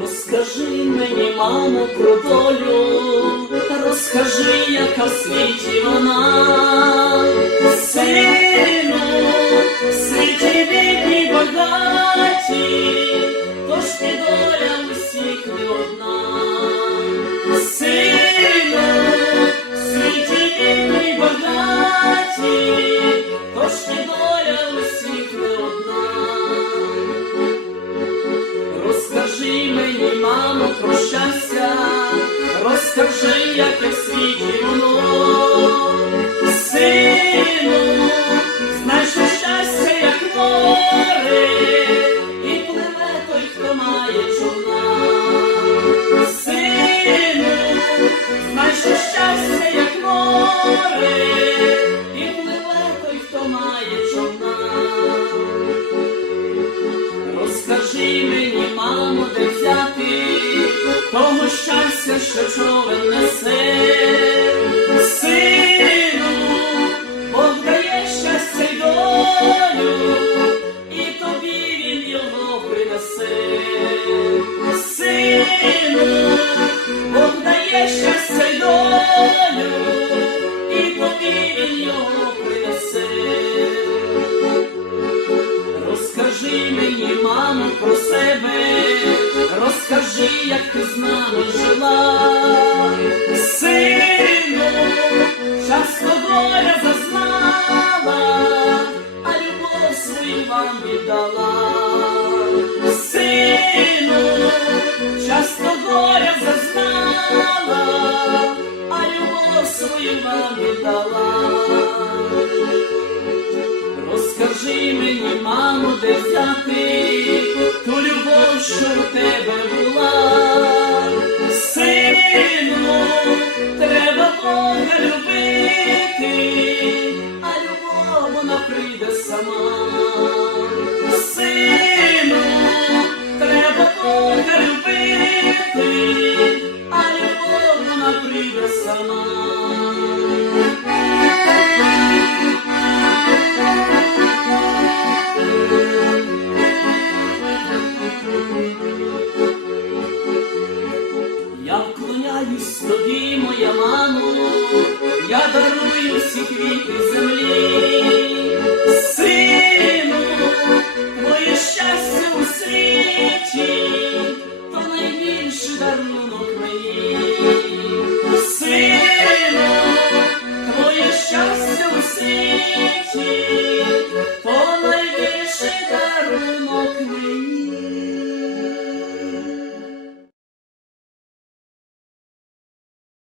Розкажи мені, мамо, про долю, розкажи, яка в світі вона, сину, світі бідні багаті, тож ти доля розкажи, яке в світі воно, сину, що щастя, як море, і пливе той, хто має човна, сину, що щастя, як море, і пливе той, хто має човна. Розкажи мені, мамо, де взяти щастя, що човен несе, сину, Бог дає щастя й долю, і тобі він його принесе, сину, Бог дає щастя й долю, розкажи, як ти з нами жила, сину, часто доля зазнала, а любов свою вам віддала, сину, часто доля зазнала, а любов свою вам віддала. Розкажи мені, мамо, де взяти любов, що в я дарую всі квіти землі, сину, моє щастя у світі, то найбільший дарунок мені, сину, моє щастя у світі.